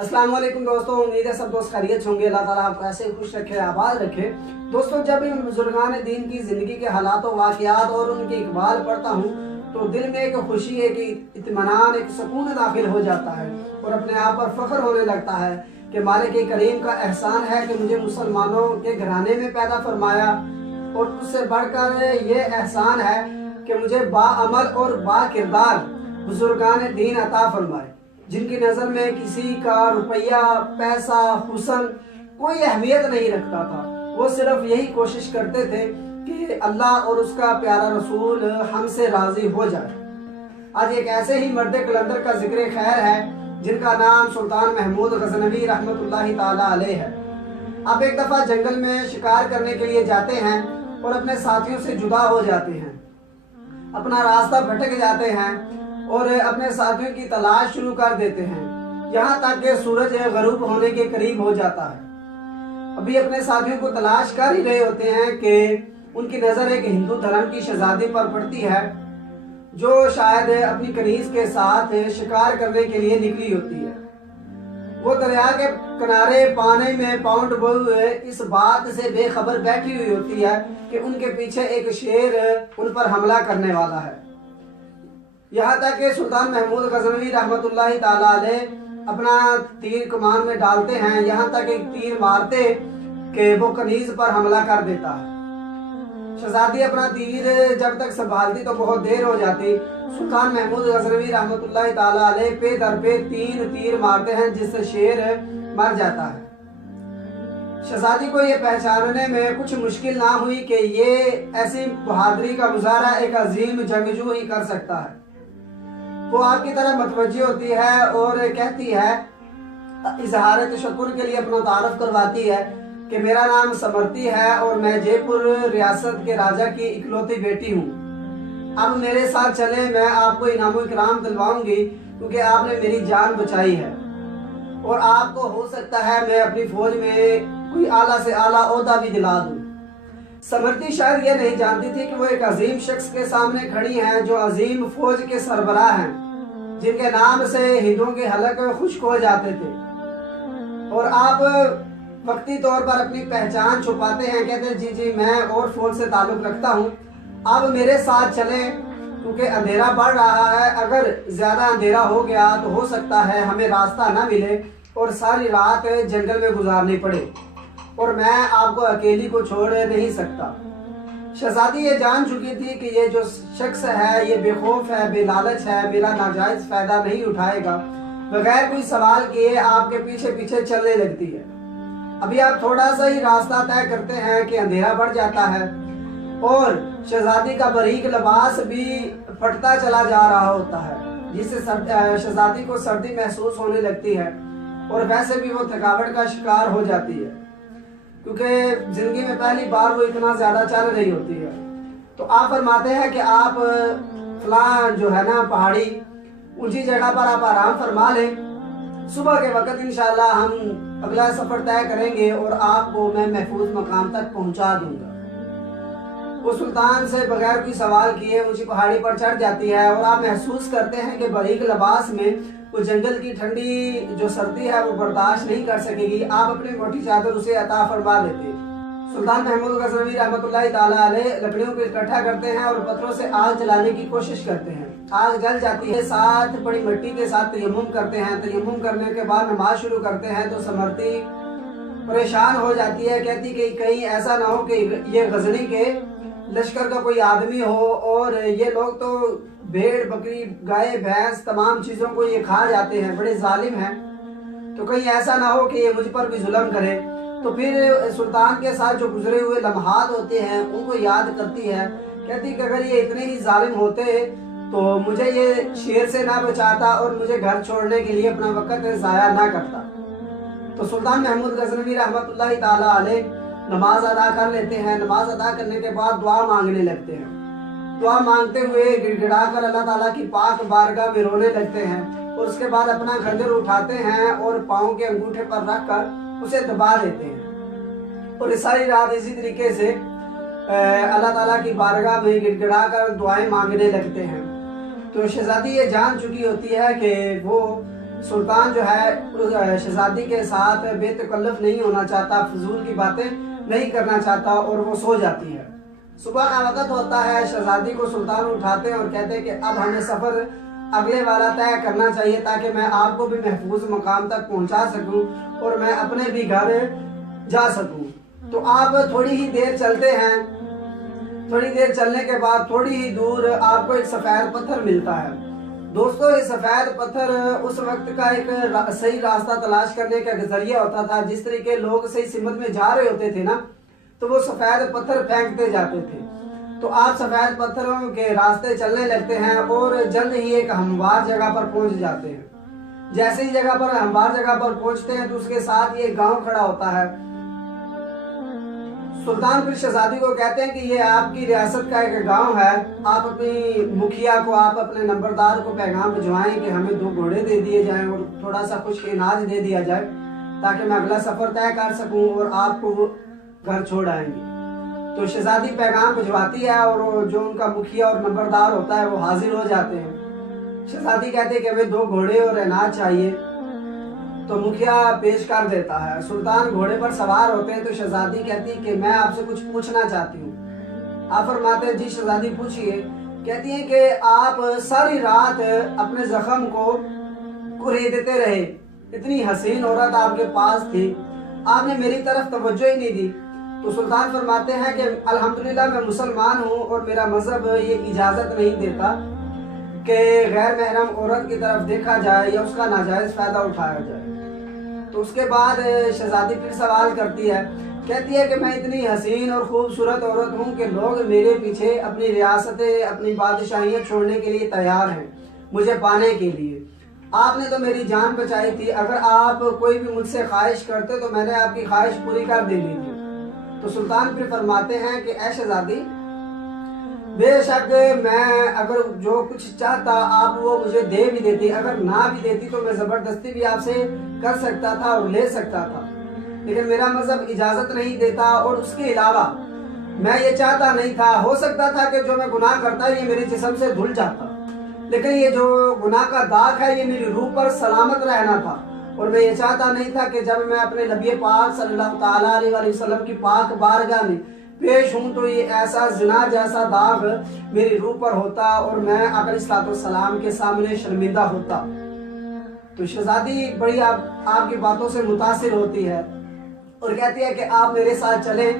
अस्सलाम वालेकुम दोस्तों, उम्मीद है सब दोस्त खैरियत होंगे। अल्लाह ताला आपको ऐसे खुश रखे, आबाद रखे। दोस्तों, जब इन बुजुर्गान दीन की ज़िंदगी के हालात व वाक़ियात और उनके इकबाल पढ़ता हूँ तो दिल में एक खुशी है कि इत्मीनान, एक सुकून दाखिल हो जाता है और अपने आप पर फ़ख्र होने लगता है कि मालिक करीम का एहसान है कि मुझे मुसलमानों के घराने में पैदा फरमाया, और उससे बढ़कर ये एहसान है कि मुझे बाअमल और बाकिरदार बुजुर्गान दीन अता फरमाए, जिनकी नज़र में किसी का रुपया, पैसा, हुस्न कोई अहमियत नहीं रखता था। वो सिर्फ यही कोशिश करते थे कि अल्लाह और उसका प्यारा रसूल हमसे राज़ी हो जाए। आज एक ऐसे ही मर्द कलंदर का जिक्र खैर है जिनका नाम सुल्तान महमूद गज़नवी रहमतुल्लाहि ताला अलैह है। आप एक दफ़ा जंगल में शिकार करने के लिए जाते हैं और अपने साथियों से जुदा हो जाते हैं, अपना रास्ता भटक जाते हैं और अपने साथियों की तलाश शुरू कर देते हैं, यहाँ तक कि सूरज गरूब होने के करीब हो जाता है। अभी अपने साथियों को तलाश कर ही रहे होते हैं कि उनकी नज़र एक हिंदू धर्म की शहजादी पर पड़ती है जो शायद अपनी कनीज के साथ शिकार करने के लिए निकली होती है। वो दरिया के किनारे पानी में पाँव डुबोए हुए इस बात से बेखबर बैठी हुई होती है कि उनके पीछे एक शेर उन पर हमला करने वाला है। यहाँ तक कि सुल्तान महमूद गज़नवी रहमतुल्लाहि ताला अलैह अपना तीर कमान में डालते हैं, यहाँ तक एक तीर मारते कि वो कनीज पर हमला कर देता है। शहजादी अपना तीर जब तक संभालती तो बहुत देर हो जाती। सुल्तान महमूद गज़नवी रहमतुल्लाहि ताला अलैह पे दर पे 3 तीर मारते हैं जिससे शेर मर जाता है। शहजादी को ये पहचानने में कुछ मुश्किल ना हुई कि ये ऐसी बहादुरी का मुजाहरा एक अजीम जंगजू ही कर सकता है। वो आपकी तरह मतवज्जी होती है और कहती है, इजहार तशक्कुर के लिए अपना तारफ करवाती है कि मेरा नाम समर्ती है और मैं जयपुर रियासत के राजा की इकलौती बेटी हूँ। अब मेरे साथ चले, मैं आपको इनाम इकराम दिलवाऊंगी क्योंकि आपने मेरी जान बचाई है और आपको हो सकता है मैं अपनी फौज में कोई आला से आला ओहदा भी दिला दूँ। समर्ती शायद ये नहीं जानती थी कि वो एक अजीम शख्स के सामने खड़ी हैं जो अजीम फौज के सरबराह हैं, जिनके नाम से हिंदुओं के हलक खुश्क हो जाते थे। और आप वक्ती तौर पर अपनी पहचान छुपाते हैं, कहते हैं जी जी मैं और फौज से ताल्लुक़ रखता हूँ, आप मेरे साथ चलें क्योंकि अंधेरा बढ़ रहा है। अगर ज़्यादा अंधेरा हो गया तो हो सकता है हमें रास्ता ना मिले और सारी रात जंगल में गुजारनी पड़े और मैं आपको अकेली को छोड़ नहीं सकता। शहजादी ये जान चुकी थी कि ये जो शख्स है ये बेखौफ है, बेलालच है, मेरा नाजायज़ फ़ायदा नहीं उठाएगा। बगैर कोई सवाल किए आपके पीछे पीछे चलने लगती है। अभी आप थोड़ा सा ही रास्ता तय करते हैं कि अंधेरा बढ़ जाता है और शहजादी का बारीक लिबास भी फटता चला जा रहा होता है, जिससे शहजादी को सर्दी महसूस होने लगती है और वैसे भी वो थकावट का शिकार हो जाती है क्योंकि जिंदगी में पहली बार वो इतना ज़्यादा चल रही होती है। तो आप फरमाते हैं कि आप फलां जो है ना पहाड़ी ऊंची जगह पर आप आराम फरमा लें, सुबह के वक्त इंशाल्लाह हम अगला सफ़र तय करेंगे और आपको मैं महफूज मकाम तक पहुंचा दूंगा। वो सुल्तान से बगैर कोई सवाल किए ऊंची पहाड़ी पर चढ़ जाती है और आप महसूस करते हैं कि बारीक लिबास में वो जंगल की ठंडी जो सर्दी है वो बर्दाश्त नहीं कर सकेगी। आप अपनी मोटी चादर उसे अता फरमा देते हैं। सुल्तान महमूद गज़नवी रहमतुल्लाहि ताला अलैह लकड़ियों को इकट्ठा करते हैं और पत्थरों से आग जलाने की कोशिश करते हैं। आग जल जाती है, साथ पड़ी मिट्टी के साथ तयम्मुम करते हैं। तयम्मुम करने के बाद नमाज शुरू करते हैं तो समर्ती परेशान हो जाती है, कहती कि कहीं ऐसा ना हो कि ये गजनी के लश्कर का कोई आदमी हो और ये लोग तो भेड़ बकरी गाय भैंस तमाम चीज़ों को ये खा जाते हैं, बड़े जालिम हैं, तो कहीं ऐसा ना हो कि ये मुझ पर भी जुल्म करे। तो फिर सुल्तान के साथ जो गुजरे हुए लम्हात होते हैं उनको याद करती है, कहती कि अगर ये इतने ही जालिम होते तो मुझे ये शेर से ना बचाता और मुझे घर छोड़ने के लिए अपना वक्त ज़ाया ना करता। तो सुल्तान महमूद गज़नवी रहमतुल्लाहि ताला अलैह नमाज अदा कर लेते हैं। नमाज अदा करने के बाद दुआ मांगने लगते हैं। दुआ मांगते हुए गिड़गिड़ा कर अल्लाह ताला की पाक बारगाह में रोने लगते हैं और उसके बाद अपना खंजर उठाते हैं और पाँव के अंगूठे पर रख कर उसे दबा देते हैं और इस सारी रात इसी तरीके से अल्लाह ताला की बारगाह में गिड़गिड़ा कर दुआएं मांगने लगते हैं। तो शहजादी ये जान चुकी होती है कि वो سلطان جو ہے شہزادی کے ساتھ بے تکلف نہیں ہونا چاہتا، فضول کی باتیں نہیں کرنا چاہتا اور وہ سو جاتی ہے۔ صبح کا وقت ہوتا ہے، شہزادی کو سلطان اٹھاتے ہیں اور کہتے ہیں کہ اب ہمیں سفر اگلے والا طے کرنا چاہیے تاکہ میں آپ کو بھی محفوظ مقام تک پہنچا سکوں اور میں اپنے بھی گھر جا سکوں۔ تو آپ تھوڑی ہی دیر چلتے ہیں، تھوڑی دیر چلنے کے بعد تھوڑی ہی دور آپ کو ایک سفید پتھر ملتا ہے۔ دوستو یہ سفید پتھر اس وقت کا ایک صحیح راستہ تلاش کرنے کا ذریعہ ہوتا تھا۔ جس طریقے لوگ صحیح سمت میں جا رہے ہوتے تھے نا تو وہ سفید پتھر پھینکتے جاتے تھے۔ تو آپ سفید پتھروں کے راستے چلنے لگتے ہیں اور جلد ہی ایک ہموار جگہ پر پہنچ جاتے ہیں۔ جیسے ہی ہموار جگہ پر پہنچتے ہیں تو اس کے ساتھ یہ گاؤں کھڑا ہوتا ہے۔ سلطان پھر شہزادی کو کہتے ہیں کہ یہ آپ کی ریاست کا ایک گاؤں ہے، آپ اپنی مکھیا کو، آپ اپنے نمبردار کو پیغام بھجوائیں کہ ہمیں 2 گھوڑے دے دیے جائیں اور تھوڑا سا خشک اناج دے دیا جائے تاکہ میں اگلا سفر طے کر سکوں اور آپ کو گھر چھوڑ آئیں گے۔ تو شہزادی پیغام بھجواتی ہے اور جو ان کا مکھیا اور نمبردار ہوتا ہے وہ حاضر ہو جاتے ہیں۔ شہزادی کہتے ہیں کہ ہمیں 2 گھوڑے اور اناج چاہیے، تو مکھیا پیش کر دیتا ہے۔ سلطان گھوڑے پر سوار ہوتے ہیں تو شہزادی کہتی ہے کہ میں آپ سے کچھ پوچھنا چاہتی ہوں۔ آپ فرماتے ہیں جی شہزادی پوچھئے۔ کہتی ہیں کہ آپ ساری رات اپنے زخم کو کریدتے رہے، اتنی حسین عورت آپ کے پاس تھی، آپ نے میری طرف توجہ ہی نہیں دی۔ تو سلطان فرماتے ہیں کہ الحمدللہ میں مسلمان ہوں اور میرا مذہب یہ اجازت نہیں دیتا کہ غیر محرم عورت کی طرف دیکھا جائے یا اس کا ناجائز فائدہ اٹھایا جائے۔ تو اس کے بعد شہزادی پھر سوال کرتی ہے، کہتی ہے کہ میں اتنی حسین اور خوبصورت عورت ہوں کہ لوگ میرے پیچھے اپنی ریاستیں، اپنی بادشاہیاں چھوڑنے کے لیے تیار ہیں مجھے پانے کے لیے۔ آپ نے تو میری جان بچائی تھی، اگر آپ کوئی بھی مجھ سے خواہش کرتے تو میں نے آپ کی خواہش پوری کر دینی تھی۔ تو سلطان پھر فرماتے ہیں کہ اے شہزادی، بے شک میں اگر جو کچھ چاہتا آپ وہ مجھے دے بھی دیتی، اگر نہ بھی دیتی تو میں زبردستی بھی آپ سے کر سکتا تھا اور لے سکتا تھا، لیکن میرا مذہب اجازت نہیں دیتا۔ اور اس کے علاوہ میں یہ چاہتا نہیں تھا، ہو سکتا تھا کہ جو میں گناہ کرتا یہ میرے جسم سے دھل جاتا، لیکن یہ جو گناہ کا داغ ہے یہ میری روح پر سلامت رہنا تھا۔ اور میں یہ چاہتا نہیں تھا کہ جب میں اپنے نبی پاک صلی اللہ تعالیٰ علیہ وسلم کی پاک بارگاہ میں پیش ہوں تو یہ ایسا زنا جیسا داغ میری روح پر ہوتا اور میں آقا علیہ السلام کے سامنے شرمندہ ہوتا۔ تو شہزادی بڑی آپ کی باتوں سے متاثر ہوتی ہے اور کہتی ہے کہ آپ میرے ساتھ چلیں،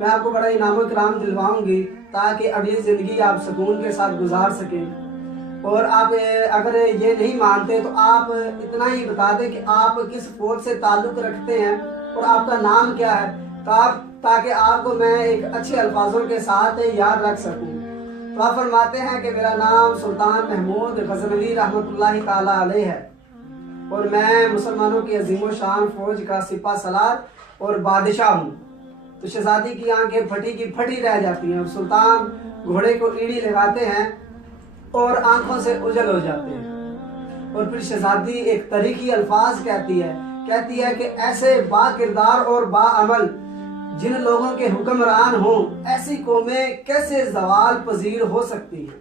میں آپ کو بڑا انعام و اکرام دلواؤں گی تاکہ اگلی زندگی آپ سکون کے ساتھ گزار سکیں۔ اور آپ اگر یہ نہیں مانتے تو آپ اتنا ہی بتا دیں کہ آپ کس فوج سے تعلق رکھتے ہیں اور آپ کا نام کیا ہے تاکہ آپ کو میں ایک اچھے الفاظوں کے ساتھ یاد رکھ سکوں۔ تو آپ فرماتے ہیں کہ میرا نام سلطان محمود غزنوی رحمۃ اللہ تعالیٰ علیہ ہے اور میں مسلمانوں کی عظیم و شان فوج کا سپہ سالار اور بادشاہ ہوں۔ تو شہزادی کی آنکھیں پھٹی کی پھٹی رہ جاتی ہیں اور سلطان گھوڑے کو ایڑی لگاتے ہیں اور آنکھوں سے اجل ہو جاتے ہیں۔ اور پھر شہزادی ایک تاریخی الفاظ کہتی ہے کہ ایسے با کردار اور با عمل جن لوگوں کے حکمران ہوں ایسی قومیں کیسے زوال پذیر ہو سکتی ہیں۔